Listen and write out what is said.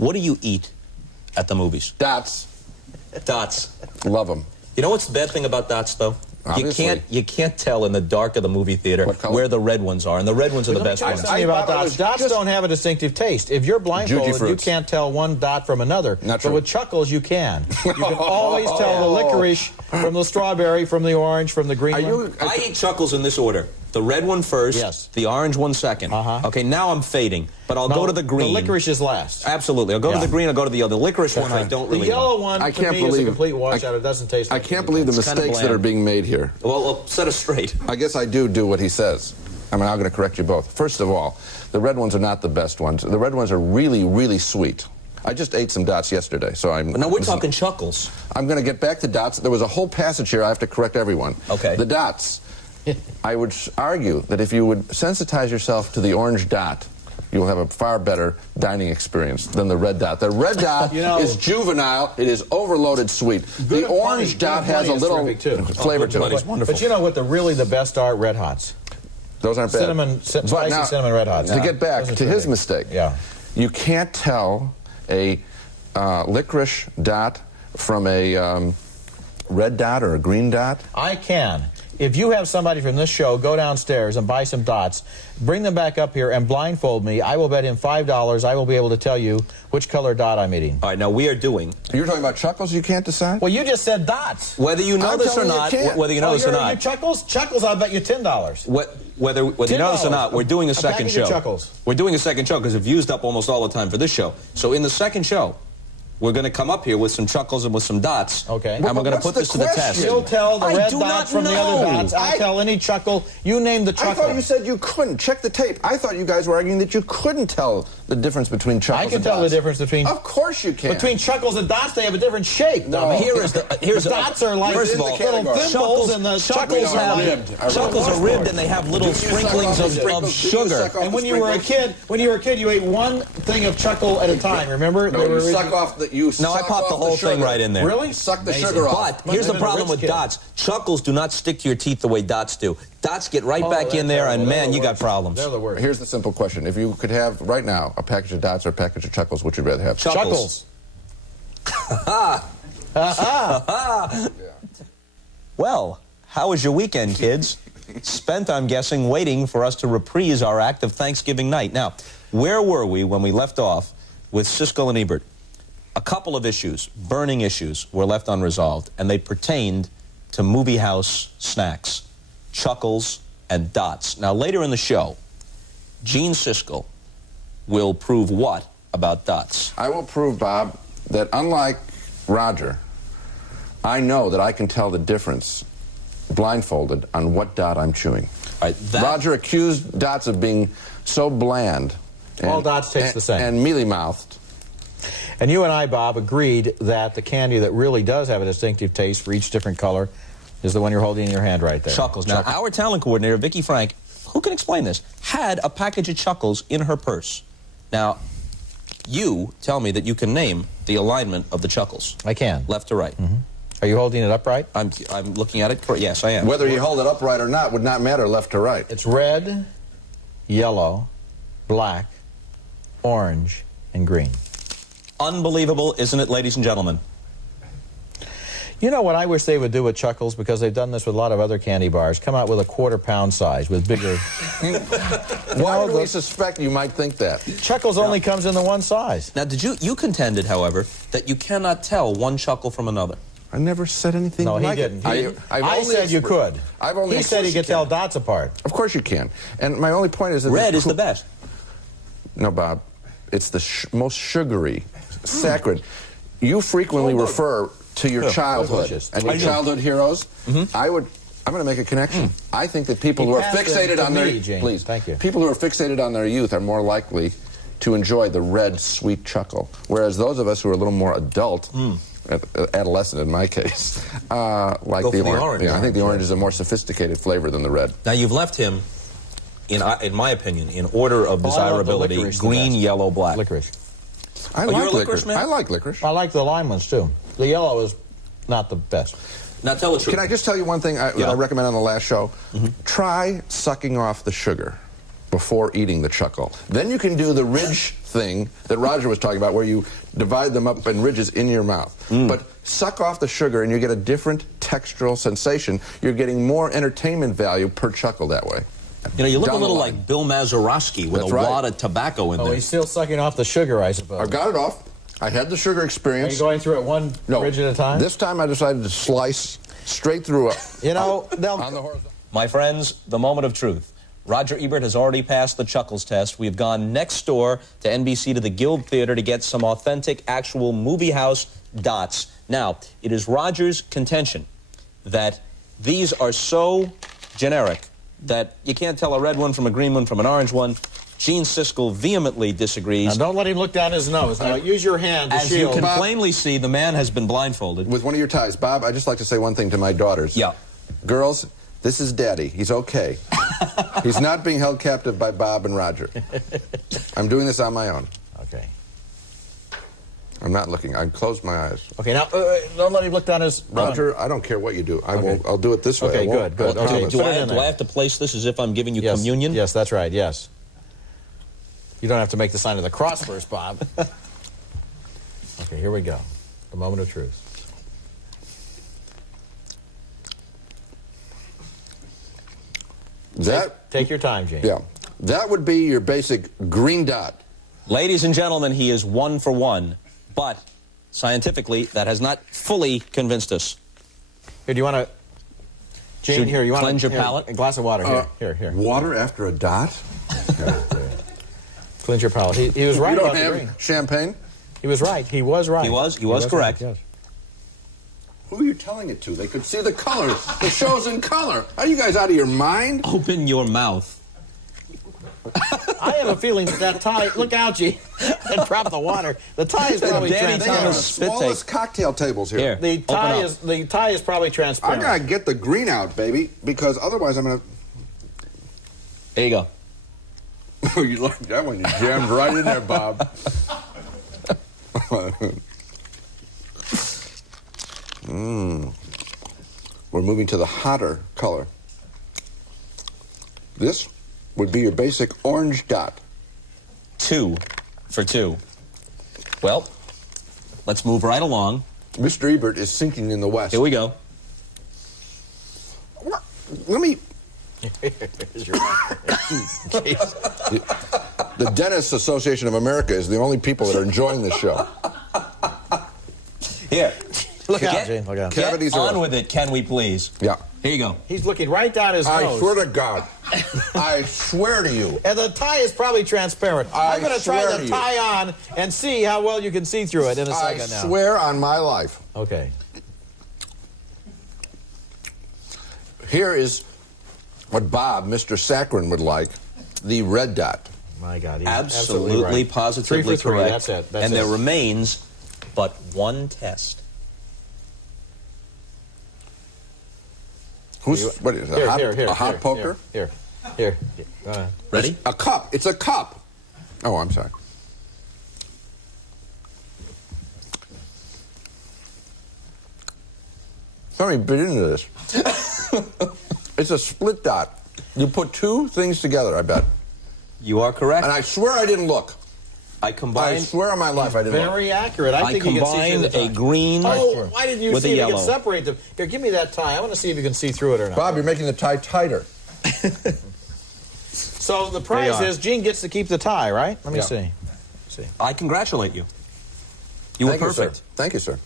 What do you eat at the movies? Dots. Dots. Love them. You know what's the bad thing about dots, though? Obviously. You can't tell in the dark of the movie theater where the red ones are, and the red ones are the best ones. About dots. Dots don't have a distinctive taste. If you're blindfolded, you can't tell one dot from another. Not true. But with Chuckles, you can. You can always tell the licorice from the strawberry, from the orange, from the green one. I eat Chuckles in this order. The red one first, yes. The orange one second. Okay, now I'm fading, but I'll go to the green. The licorice is last. Absolutely. I'll go to the green, I'll go to the other. The licorice one I don't really The yellow like. one, to me, is a complete washout. It doesn't taste like I can't believe the mistakes that are being made here. Well, set us straight. I guess I do what he says. I'm going to correct you both. First of all, the red ones are not the best ones. The red ones are really, really sweet. I just ate some dots yesterday, so I'm... Now, we're talking Chuckles. I'm going to get back to dots. There was a whole passage here I have to correct everyone. Okay. The dots. I would argue that if you would sensitize yourself to the orange dot, you will have a far better dining experience than the red dot. The red dot is juvenile. It is overloaded sweet. The orange dot has a little flavor to it. But you know what really the best are? Red Hots. Those aren't bad. Spicy cinnamon Red Hots. To get back to his mistake, you can't tell a licorice dot from a red dot or a green dot. I can. If you have somebody from this show go downstairs and buy some dots, bring them back up here and blindfold me, I will bet him $5 I will be able to tell you which color dot I'm eating. All right, now we are doing... You're talking about Chuckles you can't decide? Well, you just said dots. Whether you know this or not, whether you know this or not... Chuckles, I'll bet you $10. Whether you know this or not, we're doing a second show. We're doing a second show because we've used up almost all the time for this show. So in the second show, we're going to come up here with some Chuckles and with some dots. Okay. And we're going to put this to the test. You'll tell the red dots from the other dots. I'll tell any Chuckle. You name the Chuckle. I thought you said you couldn't. Check the tape. I thought you guys were arguing that you couldn't tell the difference between Chuckles and Dots. I can tell the difference between... Of course you can. Between Chuckles and Dots, they have a different shape. No. Here's the dots are like little thimbles, and the Chuckles are ribbed. Chuckles are ribbed, and they have little sprinklings of sugar. And when you were a kid, you ate one thing of Chuckle at a time. Remember? No, you suck off the... No, I popped the whole thing right in there. Really? Suck the sugar off. But here's the problem with dots. Chuckles do not stick to your teeth the way dots do. Dots get right back in there, and man, you got problems. They're the worst. Here's the simple question. If you could have, right now, a package of dots or a package of Chuckles, which would you rather have? Chuckles. Well, how was your weekend, kids? Spent, I'm guessing, waiting for us to reprise our act of Thanksgiving night. Now, where were we when we left off with Siskel and Ebert? A couple of issues, burning issues, were left unresolved, and they pertained to movie house snacks, Chuckles and Dots. Now, later in the show, Gene Siskel will prove what about Dots? I will prove, Bob, that unlike Roger, I know that I can tell the difference blindfolded on what dot I'm chewing. All right, Roger accused Dots of being so bland. All dots taste the same. And mealy-mouthed. And you and I, Bob, agreed that the candy that really does have a distinctive taste for each different color is the one you're holding in your hand right there. Chuckles. Now, our talent coordinator, Vicki Frank, who can explain this, had a package of Chuckles in her purse. Now, you tell me that you can name the alignment of the Chuckles. I can. Left to right. Mm-hmm. Are you holding it upright? I'm looking at it. Yes, I am. Whether you hold it upright or not would not matter left to right. It's red, yellow, black, orange, and green. Unbelievable, isn't it, ladies and gentlemen? You know what I wish they would do with Chuckles, because they've done this with a lot of other candy bars, come out with a quarter-pound size with bigger... Why do we suspect you might think that? Chuckles only comes in the one size. Now, you contended, however, that you cannot tell one Chuckle from another. I never said anything like it. No, he didn't. I said you could. He said he could tell dots apart. Of course you can. And my only point is that... Red is the best. No, Bob. It's the most sugary, sacred. You frequently refer to your childhood and your childhood heroes. I'm going to make a connection. I think that people who are fixated on their... Please. Thank you. People who are fixated on their youth are more likely to enjoy the red, sweet Chuckle, whereas those of us who are a little more adult... adolescent in my case, like the orange. Yeah, I think the orange is a more sophisticated flavor than the red. Now, you've left him, in my opinion, in order of desirability, green, yellow, black. Licorice. I like licorice. I like licorice. I like the lime ones, too. The yellow is not the best. Now, tell the truth. Can I just tell you one thing I recommend on the last show? Try sucking off the sugar. before eating the chuckle. Then you can do the ridge thing that Roger was talking about, where you divide them up in ridges in your mouth. But suck off the sugar and you get a different textural sensation. You're getting more entertainment value per chuckle that way. You know, you look Down a little the line. like Bill Mazeroski with That's a right. wad of tobacco in Oh, there. he's still sucking off the sugar, I suppose. I got it off. I had the sugar Are experience. you going through it one ridge at a time? This time I decided to slice straight through it. You know, they'll... On the horizontal. My friends, the moment of truth. Roger Ebert has already passed the Chuckles test. We have gone next door to NBC to the Guild Theater to get some authentic, actual movie house dots. Now, it is Roger's contention that these are so generic that you can't tell a red one from a green one from an orange one. Gene Siskel vehemently disagrees. Now, don't let him look down his nose. Now, use your hand to As you shield. can Bob- plainly see, the man has been blindfolded. With one of your ties. Bob, I'd just like to say one thing to my daughters. Yeah. Girls, this is Daddy. He's okay. He's not being held captive by Bob and Roger. I'm doing this on my own. Okay. I'm not looking. I closed my eyes. Okay, now, don't let him look down his... Roger, I don't care what you do. I Okay. won't. I'll do it this way. Okay, I won't. good. I Okay, promise. Do put it I in there. have to place this as if I'm giving you Yes. communion? Yes, that's right, yes. You don't have to make the sign of the cross first, Bob. Okay, here we go. The moment of truth. Take your time, Gene. Yeah. That would be your basic green dot. Ladies and gentlemen, he is 1 for 1, but scientifically, that has not fully convinced us. Here, do you want to... Gene, Should here, you want cleanse to... your palate? A glass of water, here. Water after a dot? Cleanse your palate. He was right You don't about the green. have champagne? He was right. He was right. He was correct. Right, yes. Who are you telling it to? They could see the colors. The show's in color. Are you guys out of your mind? Open your mouth. I have a feeling that tie... Look out, Gene. And drop the water. The tie is probably Danny They are the transparent. Thomas. Spit smallest cocktail tables here. Here. The Open up. tie is probably I transparent. gotta get the green out, baby, because otherwise I'm gonna... There you go. Oh, you like that one? You jammed right in there, Bob. We're moving to the hotter color. This would be your basic orange dot. 2 for 2. Well, let's move right along. Mr. Ebert is sinking in the west. Here we go. Let me... Here's your- The Dentists Association of America is the only people that are enjoying this show. Here. Look out, Get- Gene. Look out. Get Cavities are on up. with it, can we please? Yeah. Here you go. He's looking right down his I nose. swear to God. I swear to you. And the tie is probably transparent. I'm going to try swear the to you. tie on and see how well you can see through it in a I second now. swear on my life. Okay. Here is what Bob, Mr. Saccharin, would like, the red dot. My God. He's Absolutely, right. positively 3 for 3. correct. That's it. That's and it. there remains but one test. What is it? Here, A hot, here. a hot poker? Here. Go ahead. Ready? A cup. It's a cup. Oh, I'm sorry. Somebody bit into this. It's a split dot. You put two things together, I bet. You are correct. And I swear I didn't look. I I combined swear on my life I didn't look. Very accurate. I I think you can see through combined the tie. a green Oh, why didn't you with see a if you yellow. can separate them? Here, give me that tie. I want to see if you can see through it or not. Bob, you're making the tie tighter. So the prize There you are. is Gene gets to keep the tie, right? Let me Yeah. see. I congratulate you. You were Thank you, sir. perfect. Thank you, sir.